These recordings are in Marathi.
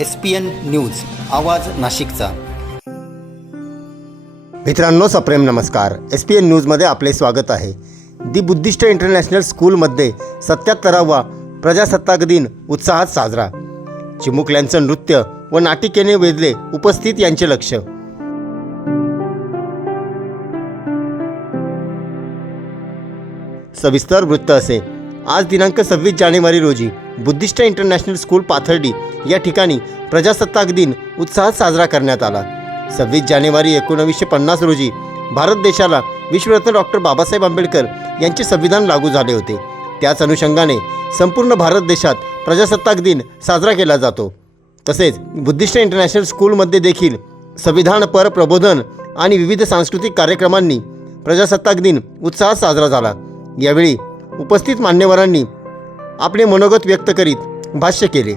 SPN न्यूज आवाज नाशिकचा। मित्रांनो सप्रेम नमस्कार। SPN न्यूजमध्ये आपले स्वागत आहे। दी बुद्धिस्ट इंटरनॅशनल स्कूलमध्ये 77वा प्रजासत्ताक दिन उत्साहात साजरा। चिमुकल्यांचं नृत्य व नाटिकेने वेधले उपस्थित यांचे लक्ष। सविस्तर वृत्त असे। आज दिनांक 26 जानेवारी रोजी बुद्धिस्ट इंटरनॅशनल स्कूल पाथर्डी या ठिकाणी प्रजासत्ताक दिन उत्साहात साजरा करण्यात आला। 26 जानेवारी 1950 रोजी भारत देशाला विश्वरत्न डॉक्टर बाबासाहेब आंबेडकर यांचे संविधान लागू झाले होते। त्याच अनुषंगाने संपूर्ण भारत देशात प्रजासत्ताक दिन साजरा केला जातो। तसेच बुद्धिस्ट इंटरनॅशनल स्कूलमध्ये देखील संविधानपर प्रबोधन आणि विविध सांस्कृतिक कार्यक्रमांनी प्रजासत्ताक दिन उत्साहात साजरा झाला। यावेळी उपस्थित मान्यवरांनी आपले मनोगत व्यक्त करीत भाष्य केले।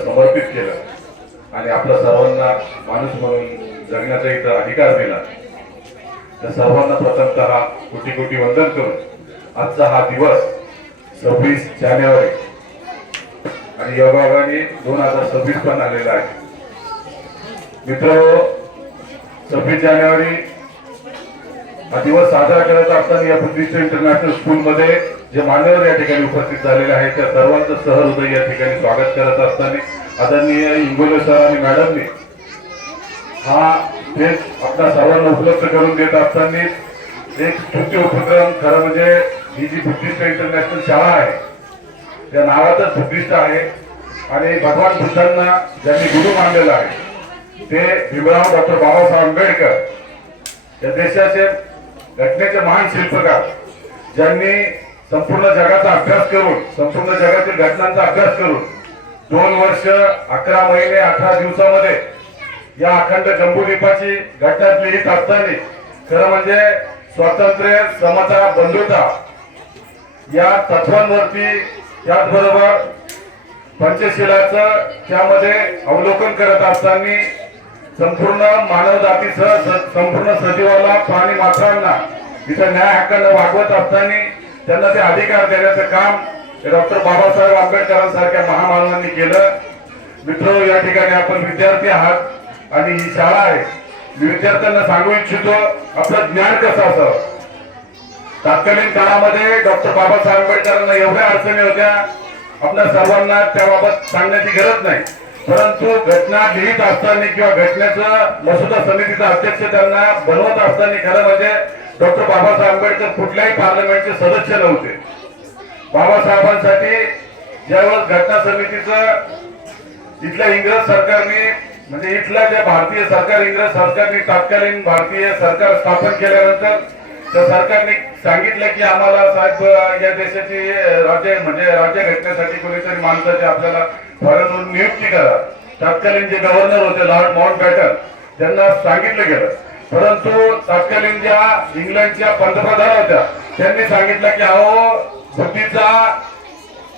समर्पित केलं आणि आपल्या सर्वांना माणूस म्हणून जगण्याचा इथं अधिकार दिला। त्या सर्वांना प्रथमतः कोटी कोटी वंदन करून आजचा हा दिवस 26 जानेवारी आणि योगायोगाने 2026 पण आलेला आहे। मित्रांनो, 26 जानेवारी हा दिवस साजरा करत असताना या बुद्धिस्ट इंटरनॅशनल स्कूलमध्ये जे मान्यवर या ठिकाणी उपस्थित झालेले आहेत त्या सर्वांचं सहृदय या ठिकाणी स्वागत करत असताना आदरणीय इंगोले सर आणि मॅडमनी हा स्टेज आपल्या सर्वांना उपलब्ध करून देत असताना एक स्तुत्य उपक्रम, खरं म्हणजे ही जी बुद्धिस्ट इंटरनॅशनल शाळा आहे त्या नावातच बुद्धिस्ट आहे आणि भगवान बुद्धांना ज्यांनी गुरु मानलेला आहे ते भीमराव डॉक्टर बाबासाहेब आंबेडकर या देशाचे घटनेचे महान शिल्पकार, ज्यांनी संपूर्ण जगाचा अभ्यास करून संपूर्ण जगातील घटनांचा अभ्यास करून 2 वर्ष 11 महिने 18 दिवसामध्ये या अखंड जम्बूद्वीपाची घटना लिहित असताना खरं म्हणजे स्वातंत्र्य, समता, बंधुता या तत्वांवरती त्याचबरोबर पंचशिलाचं त्यामध्ये अवलोकन करत असताना संपूर्ण मानवजातीसह संपूर्ण सजीवाला, प्राणी मात्रांना इथं न्याय हक्कानं वागवत असताना त्यांना ते अधिकार देण्याचं काम डॉक्टर बाबासाहेब आंबेडकरांसारख्या महामानवांनी केलं। मित्रांनो, या ठिकाणी आपण विद्यार्थी आहात आणि ही शाळा आहे। मी विद्यार्थ्यांना सांगू इच्छितो आपलं ज्ञान कसं असावं। तत्कालीन काळामध्ये डॉक्टर बाबासाहेब आंबेडकरांना एवढ्या अडचणी होत्या, आपल्या सर्वांना त्याबाबत सांगण्याची गरज नाही, परंतु घटना लिहित असताना किंवा घटनेचं मसुदा समितीचा अध्यक्ष त्यांना बनवत असताना खरं म्हणजे डॉक्टर बाबासाहेब आंबेडकर कुठल्याही पार्लमेंटचे सदस्य नव्हते। बाबासाहेबांसाठी ज्यावेळेस घटना समितीचं इथल्या इंग्रज सरकारने म्हणजे इथल्या जे भारतीय सरकार इंग्रज सरकारने तत्कालीन भारतीय सरकार स्थापन केल्यानंतर त्या सरकारने सांगितलं की आम्हाला साहेब या देशाची राज्य घटनेसाठी कोणीतरी माणसाची आपल्याला फॉरेनवरून नियुक्ती करा। तत्कालीन जे गव्हर्नर होते लॉर्ड माउंटबॅटन त्यांना सांगितलं गेलं, परंतु तत्कालीन ज्या इंग्लंडच्या पंतप्रधान होत्या त्यांनी सांगितलं की अहो, बुद्धीचा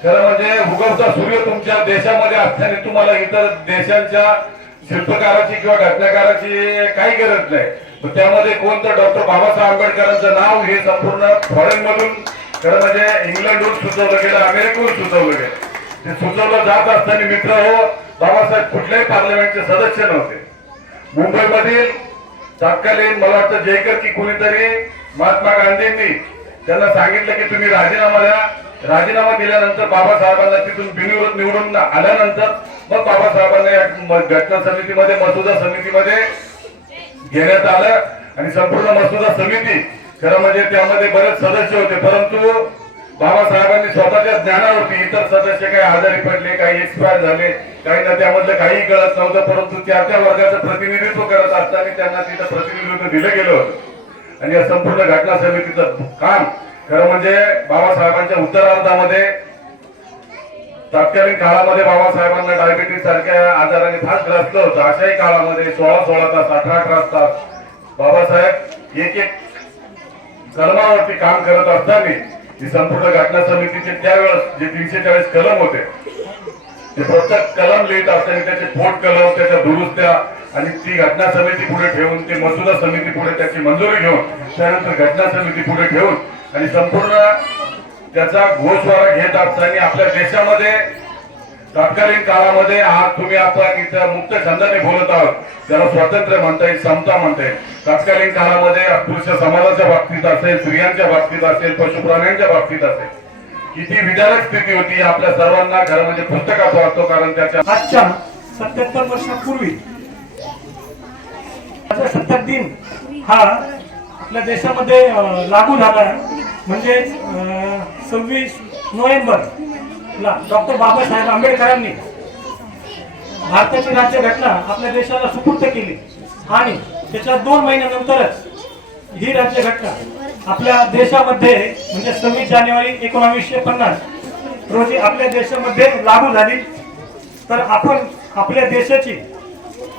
खरं म्हणजे उगवता सूर्य तुमच्या देशामध्ये असताना तुम्हाला इतर देशांच्या शिल्पकाराची किंवा घटनाकाराची काही गरज नाही। त्यामध्ये कोणतं डॉक्टर बाबासाहेब आंबेडकरांचं नाव हे संपूर्ण फॉरेन मधून खरं म्हणजे इंग्लंडहून सुचवलं गेलं, अमेरिकेहून सुचवलं गेलं। ते सुचवलं जात असताना मित्र हो, बाबासाहेब कुठल्याही पार्लमेंटचे सदस्य नव्हते। मुंबईमधील तत्कालीन मला वाटतं जयकर की कुणीतरी महात्मा गांधींनी त्यांना सांगितलं की तुम्ही राजीनामा द्या। राजीनामा दिल्यानंतर बाबासाहेबांना तिथून बिनविरोध निवडून आल्यानंतर मग बाबासाहेबांना घटना समितीमध्ये मसुदा समितीमध्ये घेण्यात आलं आणि संपूर्ण मसुदा समिती खरं म्हणजे त्यामध्ये बरेच सदस्य होते, परंतु बाबासाहेबांनी स्वतःच्या ज्ञानावरती इतर सदस्य काही आजारी पडले, काही एक्सपायर झाले, काही ना त्यामधलं काही कळत नव्हतं, परंतु त्या वर्गाचं प्रतिनिधित्व करत असताना त्यांना तिथं प्रतिनिधित्व दिलं गेलं होतं। आणि या संपूर्ण घटना समितीचं काम खरं म्हणजे बाबासाहेबांच्या उत्तरार्धामध्ये तत्कालीन काळामध्ये बाबासाहेबांना डायबिटीस सारख्या आजाराने फार ग्रस्त होतं। अशाही काळामध्ये 16 तास 18 तास बाबासाहेब एक कलमावरती काम करत असताना ही संपूर्ण घटना समितीचे त्यावेळेस जे 340 कलम होते ते प्रत्येक कलम लिहित असताना त्याचे पोट कलम, त्याच्या दुरुस्त्या आणि ती घटना समिती पुढे ठेवून ते मसुदा समिती पुढे त्याची मंजुरी घेऊन त्यानंतर घटना समिती पुढे ठेवून आणि संपूर्ण त्याचा घोषवारा घेत असताना आपल्या देशामध्ये तत्कालीन काळामध्ये आज तुम्ही आपण इथं मुक्त छंदाने बोलत आहोत, त्याला स्वातंत्र्य म्हणता येईल, समता म्हणता येईल. तत्कालीन काळामध्ये पुरुष समाजाच्या बाबतीत असेल, स्त्रियांच्या बाबतीत असेल, पशुप्राण्यांच्या बाबतीत असेल, किती विदारक स्थिती होती आपल्या सर्वांना खरं म्हणजे पुस्तकात वाचतो. कारण त्याच्या आजच्या 77 वर्षापूर्वी प्रजासत्ताक दिन हा आपल्या देशामध्ये लागू झाला. म्हणजे 26 नोव्हेंबरला डॉक्टर बाबासाहेब आंबेडकरांनी भारताची राज्यघटना आपल्या देशाला सुपूर्द केली आणि त्याच्या 2 महिन्यानंतरच ही राज्यघटना आपल्या देशामध्ये म्हणजे 26 जानेवारी 1950 रोजी आपल्या देशामध्ये लागू झाली. तर आपण आपल्या देशाची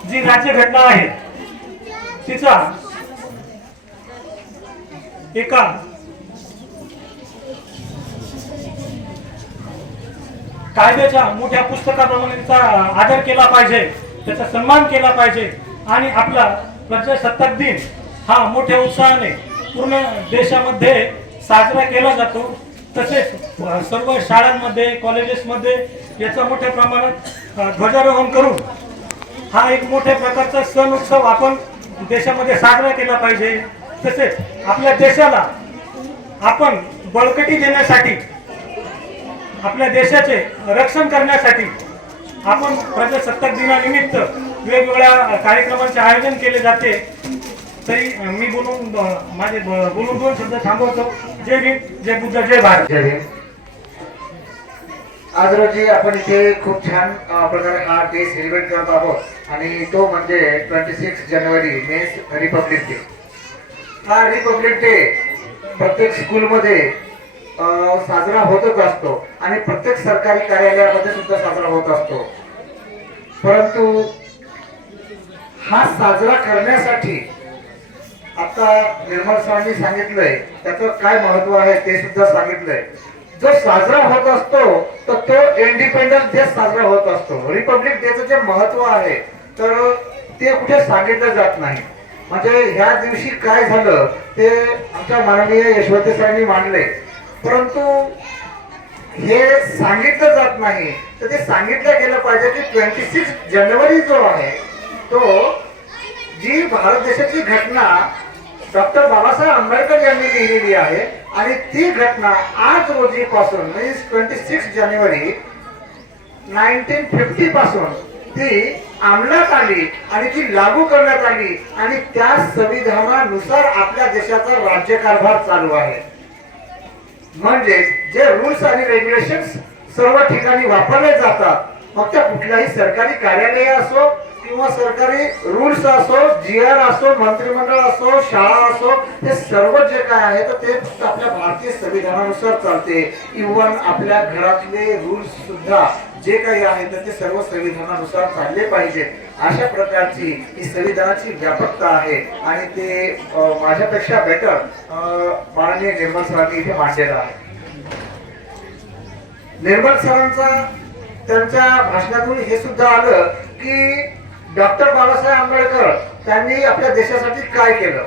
जी राज्यघटना आहे तिचा एका कायद्याच्या मोठ्या पुस्तकाप्रमाणे तिचा आदर केला पाहिजे, त्याचा सन्मान केला पाहिजे आणि आपला प्रजासत्ताक दिन हा मोठ्या उत्साहाने पूर्ण देशामध्ये साजरा केला जातो. तसेच सर्व शाळांमध्ये, कॉलेजेसमध्ये याचा मोठ्या प्रमाणात ध्वजारोहण करून हा एक मोठ्या प्रकारचा सण उत्सव आपण देशामध्ये साजरा केला पाहिजे. तसेच आपल्या देशाला आपण बळकटी देण्यासाठी, आपल्या देशाचे रक्षण करण्यासाठी आपण प्रजासत्ताक दिनानिमित्त वेगवेगळ्या कार्यक्रमांचे आयोजन केले जाते. तरी मी बोलून 2 शब्द थांबवतो. जय भीम, जय बुद्ध, जय भारत. जय भीम. आज रोजी आपण इथे खूप छान प्रकारे हा डे सेलिब्रेट करत आहोत आणि तो म्हणजे 26 जानेवारी मेन्स रिपब्लिक डे. हा रिपब्लिक डे प्रत्येक स्कूलमध्ये साजरा होतच असतो आणि प्रत्येक सरकारी कार्यालयामध्ये सुद्धा साजरा होत असतो. परंतु हा साजरा करण्यासाठी आता निर्मल सरांनी सांगितलंय त्याचं काय महत्व आहे ते सुद्धा सांगितलंय. जो साजरा होत असतो तर तो इंडिपेंडन्स डे साजरा होत असतो. रिपब्लिक डेचं जे महत्व आहे तर ते कुठे सांगितलं जात नाही. म्हणजे ह्या दिवशी काय झालं ते आमच्या माननीय यशवंत सरांनी मांडले, परंतु हे सांगितलं जात नाही. तर ते सांगितलं गेलं पाहिजे की 26 जानेवारी जो आहे तो जी भारत देशाची घटना डॉक्टर बाबासाहेब आंबेडकर यांनी लिहिलेली आहे आणि ती घटना आज रोजी पासून म्हणजे 26 जानेवारी 1950 पासून ती अंमलात आली आणि ती लागू करण्यात आली आणि त्या संविधानानुसार आपल्या देशाचा राज्यकारभार चालू आहे. म्हणजे जे रूल्स आणि रेग्युलेशन्स सर्व ठिकाणी वापरले जातात, मग त्या कुठल्याही सरकारी कार्यालय असो किंवा सरकारी रूल्स असो, GR असो, मंत्रिमंडळ असो, शाळा असो, हे सर्व जे काय आहे तर ते फक्त आपल्या भारतीय संविधानानुसार चालते. इव्हन आपल्या घरातले रूल्स सुद्धा जे काही आहे तर ते सर्व संविधानानुसार चालले पाहिजेत. अशा प्रकारची ही संविधानाची व्यापकता आहे आणि ते माझ्यापेक्षा बेटर माननीय निर्मल सरांनी इथे मांडलेलं आहे. निर्मल सरांचा त्यांच्या भाषणातून हे सुद्धा आलं की डॉक्टर बाबासाहेब आंबेडकर त्यांनी आपल्या देशासाठी काय केलं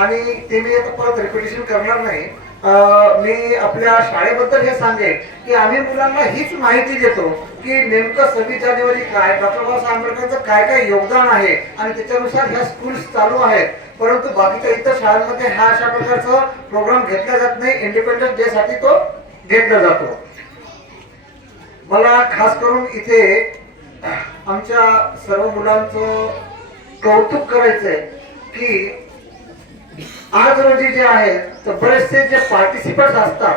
आणि ते मी आता परत रिपिटेशन करणार नाही. मी आपल्या शाळेबद्दल हे सांगेन की आम्ही मुलांना हीच माहिती देतो की नेमकं 26 जानेवारी काय, डॉक्टर बाबासाहेब आंबेडकरांचं काय काय योगदान आहे आणि त्याच्यानुसार ह्या स्कूल्स चालू आहेत. परंतु बाकीच्या इतर शाळांमध्ये ह्या अशा प्रकारचा प्रोग्राम घेतला जात नाही. इंडिपेंडन्स डे साठी तो घेतला जातो. मला खास करून इथे आमच्या सर्व मुलांचं कौतुक करायचंय की आज रोजी जे आहे तर बरेचसे जे पार्टिसिपंट्स असतात,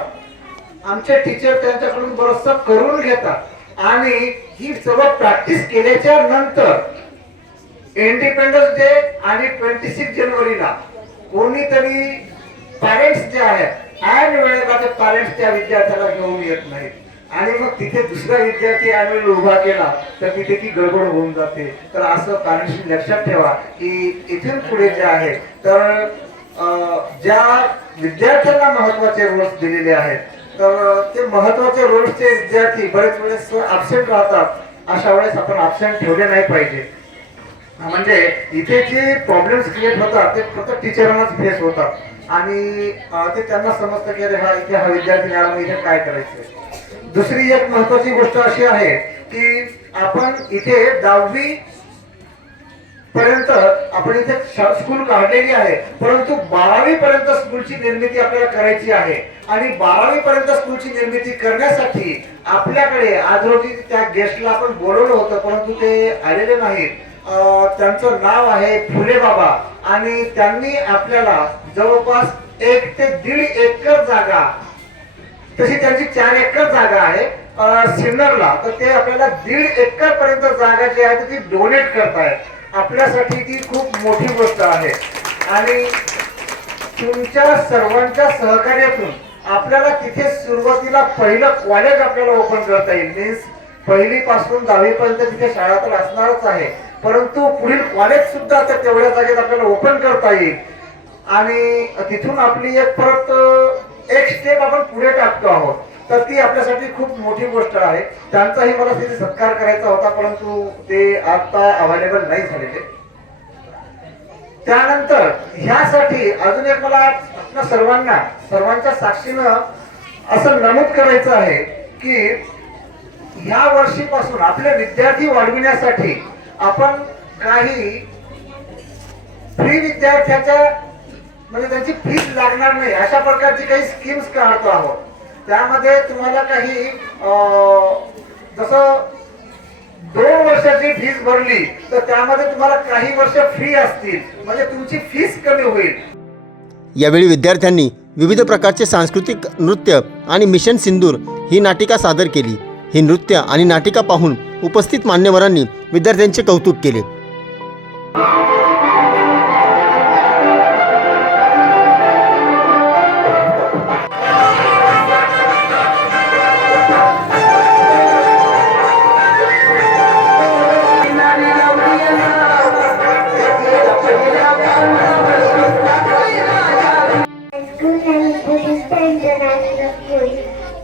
आमचे टीचर त्यांच्याकडून बरचसं करून घेतात आणि ही सर्व प्रॅक्टिस केल्याच्या नंतर इंडिपेंडन्स डे आणि 26 जानेवारीला कोणीतरी पॅरेंट्स जे आहेत ऐन वेळेला ते पॅरेंट्स त्या विद्यार्थ्याला घेऊन येत नाहीत आणि मग तिथे दुसरा विद्यार्थी ऐन उभा केला तर तिथे ती गडबड होऊन जाते. तर असं पॅरेंट्सनी लक्षात ठेवा की इथून पुढे जे आहे तर ज्या विद्यार्थ्यांना महत्वाचे रोल्स दिलेले आहेत तर ते महत्वाचे रोल्सचे विद्यार्थी बरेच वेळेस ऍबसेंट राहतात. अशा वेळेस आपण ऍबसेंट ठेवले नाही पाहिजे. म्हणजे इथे जे प्रॉब्लेम्स क्रिएट होतात ते फक्त टीचरांनाच फेस होतात आणि ते त्यांना समजतं की अरे हा इथे हा विद्यार्थी इथे काय करायचं. दुसरी एक महत्वाची गोष्ट अशी आहे की आपण इथे 10वी पर्यंत आपण इथे स्कूल काढलेली आहे, परंतु 12वी पर्यंत स्कूलची निर्मिती आपल्याला करायची आहे आणि 12वी पर्यंत स्कूलची निर्मिती करण्यासाठी आपल्याकडे आज रोजी त्या गेस्टला आपण बोलवलं होतं, परंतु ते आलेले नाहीत. त्यांचं नाव आहे फुले बाबा आणि त्यांनी आपल्याला जवळपास 1 ते 1.5 एकर जागा, तशी त्यांची 4 एकर जागा आहे सिन्नरला, तर ते आपल्याला 1.5 एकर पर्यंत जागा जी आहे ती डोनेट करतायत. आपल्यासाठी ती खूप मोठी गोष्ट आहे आणि तुमच्या सर्वांच्या सहकार्यातून आपल्याला तिथे सुरुवातीला पहिलं कॉलेज आपल्याला ओपन करता येईल. मीन्स 1ली पासून 10वी पर्यंत तिथे शाळा तर असणारच आहे, परंतु पुढील कॉलेज सुद्धा आता तेवढ्या जागेत आपल्याला ओपन करता येईल आणि तिथून आपली एक स्टेप आपण पुढे टाकतो आहोत. तर ती आपल्यासाठी खूप मोठी गोष्ट आहे. त्यांचाही मला तिथे सत्कार करायचा होता, परंतु ते आता अवेलेबल नाही झालेले. त्यानंतर ह्यासाठी अजून एक मला आपल्या सर्वांच्या साक्षीनं असं नमूद करायचं आहे की ह्या वर्षीपासून आपले विद्यार्थी वाढविण्यासाठी आपण काही फ्री विद्यार्थ्याच्या म्हणजे त्यांची फीस लागणार नाही अशा प्रकारची काही स्कीम्स काढतो आहोत. त्यामध्ये तुम्हाला काही जसं 2 वर्षाची फीस भरली तर त्यामध्ये तुम्हाला काही वर्ष फ्री असतील, म्हणजे तुमची फीस कमी होईल. यावेळी विद्यार्थ्यांनी विविध प्रकारचे सांस्कृतिक नृत्य आणि मिशन सिंदूर ही नाटिका सादर केली. ही नृत्य आणि नाटिका पाहून उपस्थित मान्यवरांनी विद्यार्थ्यांचे कौतुक केले.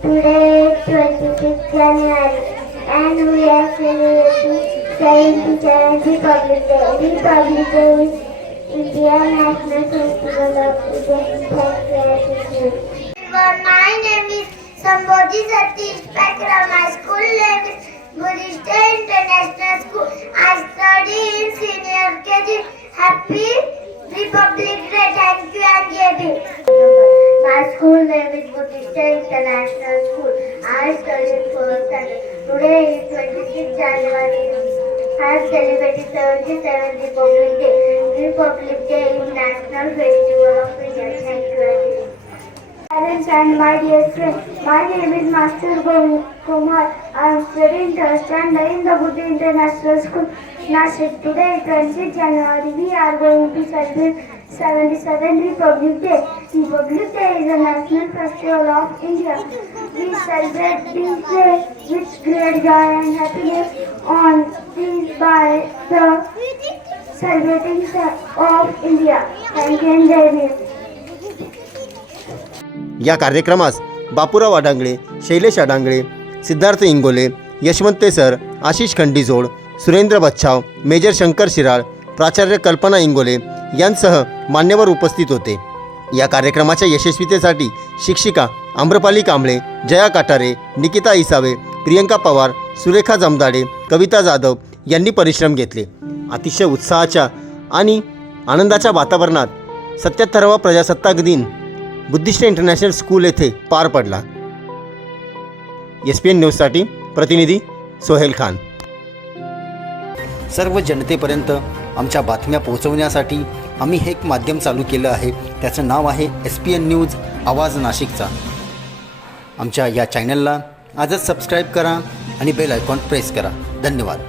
Today is 26th January and we are celebrating 77th Republic Day. Republic Day is Indian National Festival of Education. My name is Sambodhi Satish Pakra. My school name is Buddhist International School. I study in senior KG. Happy Republic Day. Thank you and JB. My school name is Buddhist International School. I study in 4th standard. Today is 26th January. I am celebrating 77th Republic Day. Republic Day is National Festival of India. Thank you. Parents and my dear friends, my name is Master Govind Kumar. I am studying 3rd standard in the Buddha International School, Nashik. Today is 26th January. We are going to celebrate 77th Republic Day. Republic Day is a national festival of India. We celebrate this day with great joy and happiness on this by the celebrating of India. Thank you and Jai Hind. या कार्यक्रमास बापूराव अडांगळे, शैलेश अडांगळे, सिद्धार्थ इंगोले, यशवंत सर, आशिष खंडीजोड, सुरेंद्र बच्छाव, मेजर शंकर शिराळ, प्राचार्य कल्पना इंगोले यांसह मान्यवर उपस्थित होते. या कार्यक्रमाच्या यशस्वीतेसाठी शिक्षिका आम्रपाली कांबळे, जया काटारे, निकिता इसावे, प्रियंका पवार, सुरेखा जमदाडे, कविता जाधव यांनी परिश्रम घेतले. अतिशय उत्साहाच्या आणि आनंदाच्या वातावरणात 77वा प्रजासत्ताक दिन बुद्धिस्ट इंटरनॅशनल स्कूल येथे पार पडला. SPN न्यूजसाठी प्रतिनिधी सोहेल खान. सर्व जनतेपर्यंत आमच्या बातम्या पोहोचवण्यासाठी आम्ही हे एक माध्यम चालू केलं आहे. त्याचं नाव आहे SPN न्यूज आवाज नाशिकचा. आमच्या या चॅनलला आजच सबस्क्राईब करा आणि बेल आयकॉन प्रेस करा. धन्यवाद.